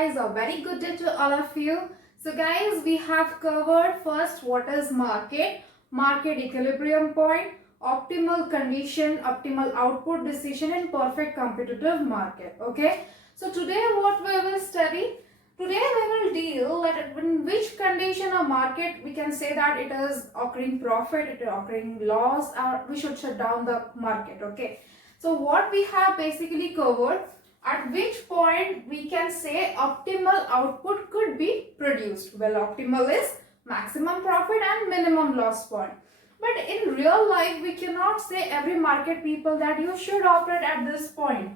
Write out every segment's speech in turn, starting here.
guys, a very good day to all of you. So guys, we have covered first what is market equilibrium point, optimal condition, optimal output decision and perfect competitive market. Okay. So today what we will study? Today we will deal that in which condition of market we can say that it is occurring profit, it is occurring loss, or we should shut down the market. Okay. So what we have basically covered, at which point we can say optimal output could be produced. Well, optimal is maximum profit and minimum loss point. But in real life, we cannot say every market people that you should operate at this point.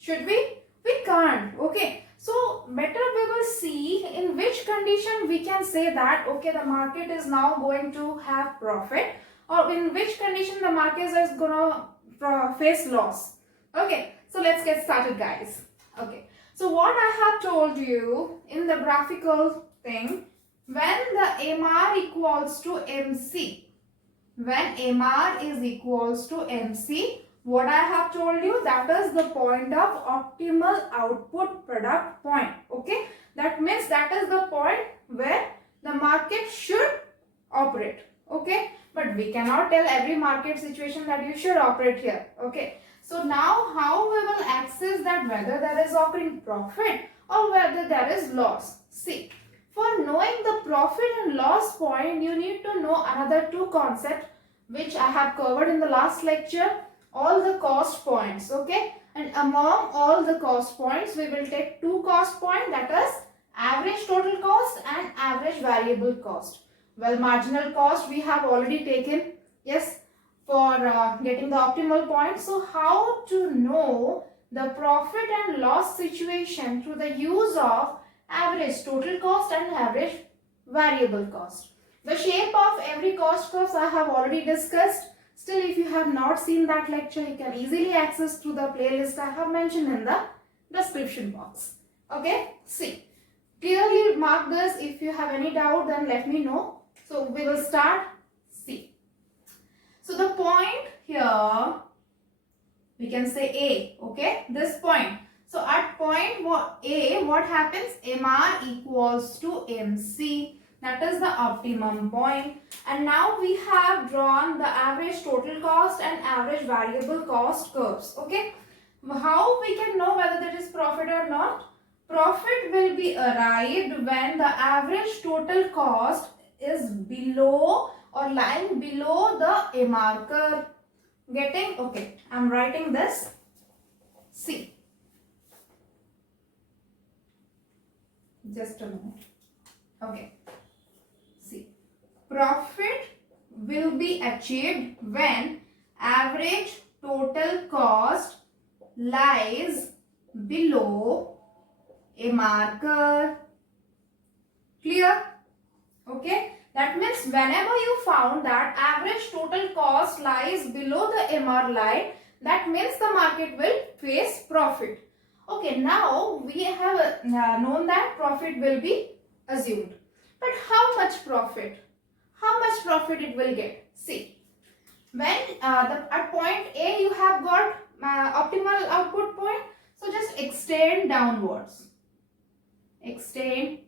Should we? We can't. Okay. So better we will see in which condition we can say that okay, the market is now going to have profit, or in which condition the market is gonna face loss. Okay, so let's get started, guys. Okay, so what I have told you in the graphical thing, when the MR equals to MC, when MR is equals to MC, what I have told you, that is the point of optimal output product point. Okay, that means that is the point where the market should operate. Okay, but we cannot tell every market situation that you should operate here. Okay, so now how we will access that whether there is occurring profit or whether there is loss? See, for knowing the profit and loss point, you need to know another two concepts which I have covered in the last lecture, all the cost points. Okay, and among all the cost points, we will take two cost points, that is average total cost and average variable cost. Well, marginal cost we have already taken, yes, for getting the optimal point. So how to know the profit and loss situation through the use of average total cost and average variable cost. The shape of every cost curve I have already discussed. Still, if you have not seen that lecture, you can easily access through the playlist I have mentioned in the description box. Okay, see, clearly mark this. If you have any doubt, then let me know. So we will start. See, so the point here we can say A. Okay, this point. So at point A, what happens? MR equals to MC. That is the optimum point. And now we have drawn the average total cost and average variable cost curves. Okay, how we can know whether that is profit or not? Profit will be arrived when the average total cost is below or lying below the MR curve. Getting? Okay, I am writing this. See, just a minute. Okay, see, profit will be achieved when average total cost lies below MR curve. Clear? Okay, that means whenever you found that average total cost lies below the MR line, that means the market will face profit. Okay, now we have known that profit will be assumed. But how much profit? How much profit it will get? See, when at point A you have got optimal output point, so just extend downwards. Extend.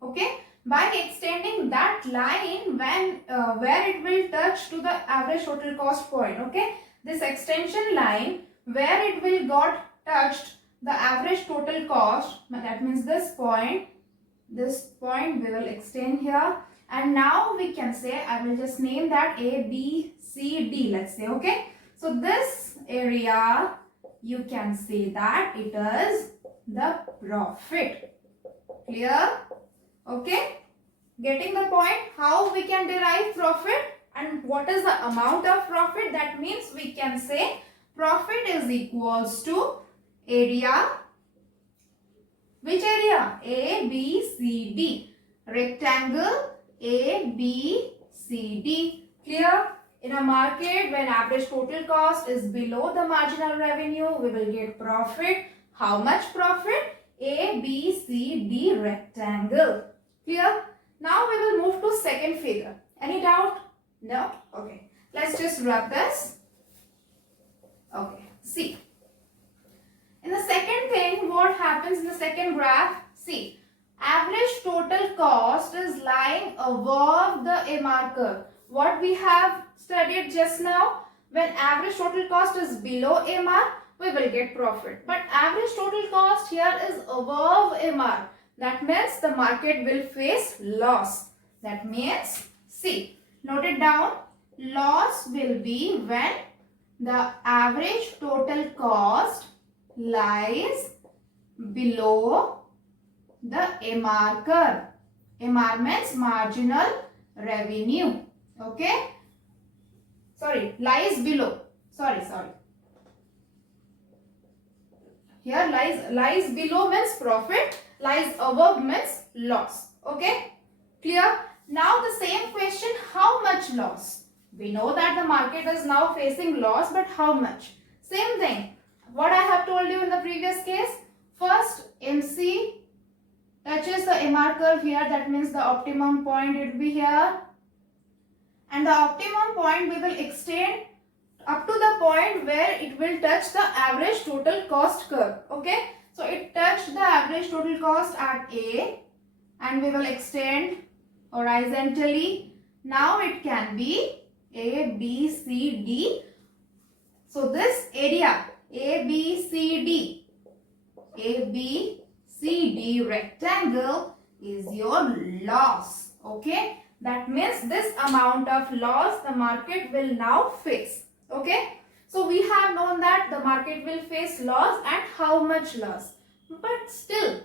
Okay, by extending that line when where it will touch to the average total cost point. Okay, this extension line where it will got touched the average total cost, that means this point we will extend here, and now we can say, I will just name that A, B, C, D, let's say. Okay, so this area you can say that it is the profit. Clear? Okay, getting the point, how we can derive profit and what is the amount of profit? That means we can say profit is equals to area. Which area? A, B, C, D. Rectangle A, B, C, D. Clear? In a market, when average total cost is below the marginal revenue, we will get profit. How much profit? A, B, C, D rectangle. Clear? Now we will move to second figure. Any doubt? No? Okay. Let's just rub this. Okay. See. second graph. See, average total cost is lying above the MR curve. What we have studied just now, when average total cost is below MR, we will get profit. But average total cost here is above MR. That means the market will face loss. That means, see, note it down. Loss will be when the average total cost lies below the MR curve. MR means marginal revenue. Okay. Sorry, lies below. Sorry. Here lies below means profit. Lies above means loss. Okay. Clear? Now the same question, how much loss? We know that the market is now facing loss, but how much? Same thing. What I have told you in the previous case. First, MC touches the MR curve here. That means the optimum point it will be here. And the optimum point we will extend up to the point where it will touch the average total cost curve. Okay. So, it touched the average total cost at A and we will extend horizontally. Now, it can be A, B, C, D. So, this area A, B, C, D rectangle is your loss. Okay. That means this amount of loss the market will now face. Okay. So, we have known that the market will face loss and how much loss. But still,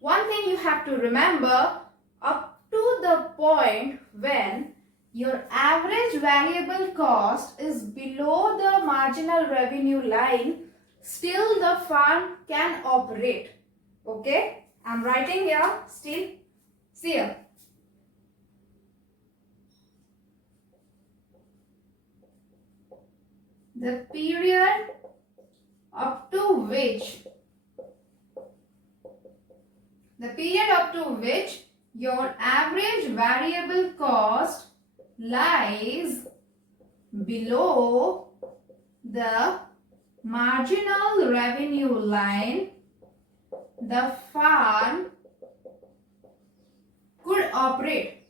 one thing you have to remember, up to the point when your average variable cost is below the marginal revenue line, still the firm can operate. Okay. I am writing here still. See here. The period up to which your average variable cost lies below the marginal revenue line, the firm could operate.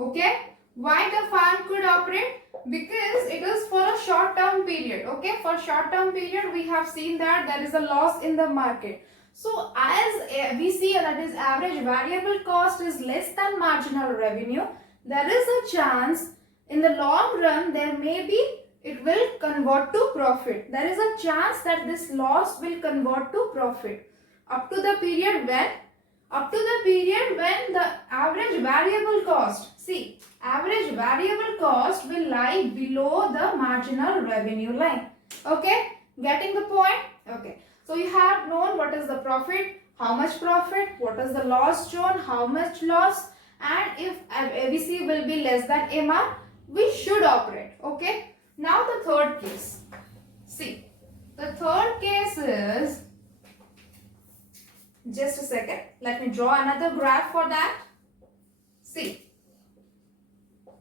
Okay? Why the firm could operate? Because it is for a short term period. Okay, for short term period we have seen that there is a loss in the market. So as we see that is average variable cost is less than marginal revenue, there is a chance in the long run there may be it will convert to profit. There is a chance that this loss will convert to profit up to the period when the average variable cost, see, average variable cost will lie below the marginal revenue line. Okay, getting the point? Okay, so you have known what is the profit, how much profit, what is the loss shown, how much loss, and if ABC will be less than MR, we should operate. Okay, now the third case. See, the third case is, just a second, let me draw another graph for that. See,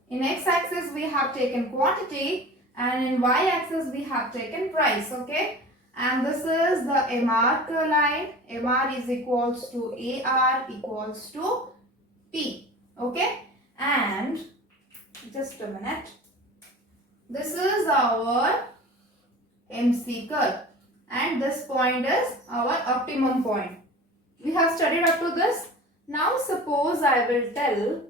in x-axis we have taken quantity and in y-axis we have taken price. Okay, and this is the MR curve line. MR is equals to AR equals to P. Okay, and just a minute, this is our MC curve and this point is our optimum point. We have studied up to this. Now suppose I will tell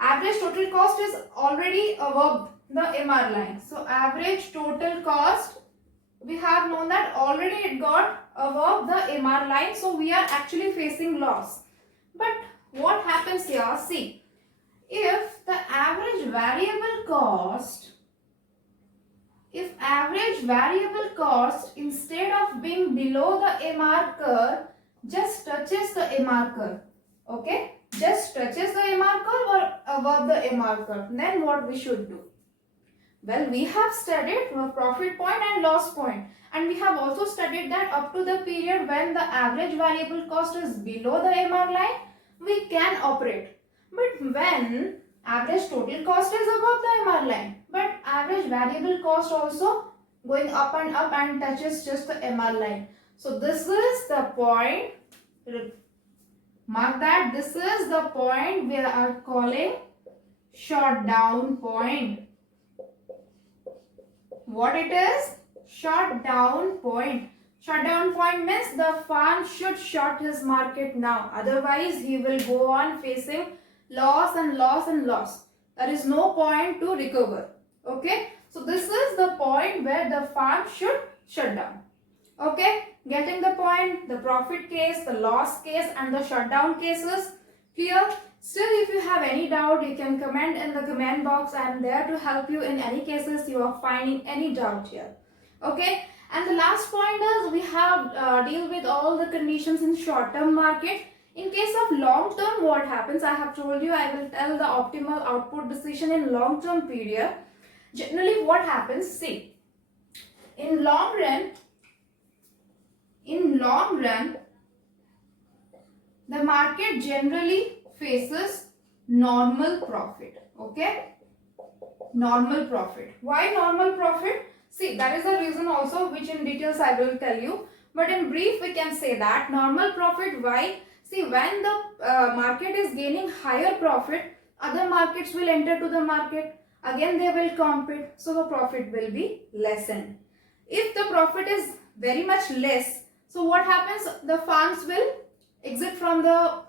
average total cost is already above the MR line. So average total cost, we have known that already it got above the MR line. So we are actually facing loss. But what happens here? See, if the average variable cost, instead of being below the MR curve, just touches the MR curve. Okay, just touches the MR curve or above the MR curve, then what we should do? Well, we have studied profit point and loss point, and we have also studied that up to the period when the average variable cost is below the MR line, we can operate. But when average total cost is above the MR line, but average variable cost also going up and touches just the MR line. So this is the point, mark that, this is the point we are calling shutdown point. What it is? Shutdown point. Shutdown point means the firm should shut his market now. Otherwise, he will go on facing loss and loss and loss. There is no point to recover. Okay. So this is the point where the firm should shut down. Okay. Getting the point, the profit case, the loss case and the shutdown cases clear. Still, if you have any doubt, you can comment in the comment box. I am there to help you in any cases you are finding any doubt here. Okay. And the last point is we have deal with all the conditions in short-term market. In case of long-term, what happens? I have told you I will tell the optimal output decision in long-term period. Generally, what happens? See, in long run, the market generally faces normal profit. Okay, normal profit. Why normal profit? See, that is the reason also which in details I will tell you. But in brief, we can say that normal profit. Why? See, when the market is gaining higher profit, other markets will enter to the market. Again, they will compete. So, the profit will be lessened. If the profit is very much less, so what happens? The firms will exit from the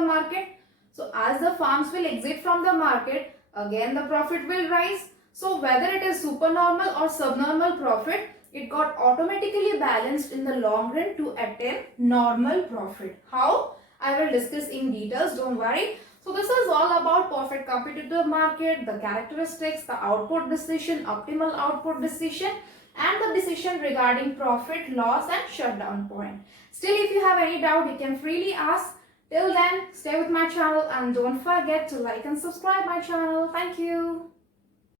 market. So, as the firms will exit from the market, again the profit will rise. So whether it is supernormal or subnormal profit, it got automatically balanced in the long run to attain normal profit. How? I will discuss in details, don't worry. So this is all about perfect competitive market, the characteristics, the output decision, optimal output decision and the decision regarding profit, loss and shutdown point. Still, if you have any doubt, you can freely ask. Till then, stay with my channel and don't forget to like and subscribe my channel. Thank you.